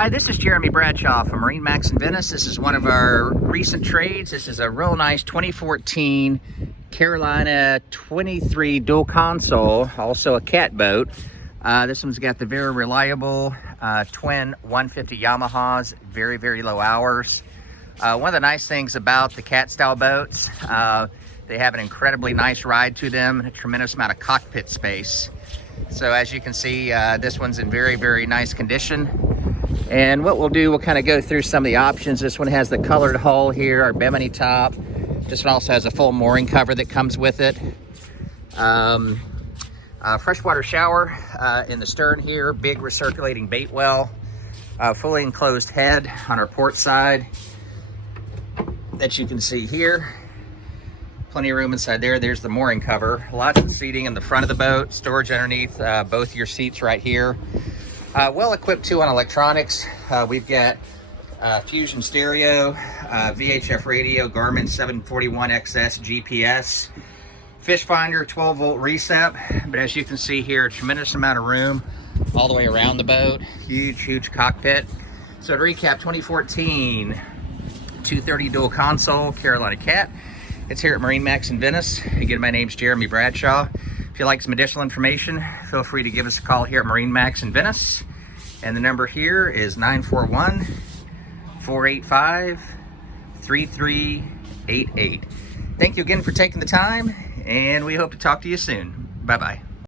Hi, this is Jeremy Bradshaw from MarineMax in Venice. This is one of our recent trades. This is a real nice 2014 Carolina 23 dual console, also a cat boat. This one's got the very reliable twin 150 Yamahas, very low hours. One of the nice things about the cat style boats, they have an incredibly nice ride to them and a tremendous amount of cockpit space. So as you can see, this one's in very nice condition. And what we'll do, we'll kind of go through some of the options. This one has the colored hull here, our Bimini top. This one also has a full mooring cover that comes with it. Freshwater shower in the stern here, big recirculating bait well, fully enclosed head on our port side that you can see here. Plenty of room inside there. There's the mooring cover. Lots of seating in the front of the boat, storage underneath both your seats right here. Well equipped too on electronics. We've got Fusion stereo, VHF radio, Garmin 741XS GPS, fish finder, 12 volt recep. But as you can see here, a tremendous amount of room all the way around the boat. Huge cockpit. So to recap, 2014 230 dual console Carolina cat. It's here at MarineMax in Venice. Again, my name's Jeremy Bradshaw. If you'd like some additional information, feel free to give us a call here at MarineMax in Venice. And the number here is 941-485-3388. Thank you again for taking the time, and we hope to talk to you soon. Bye-bye.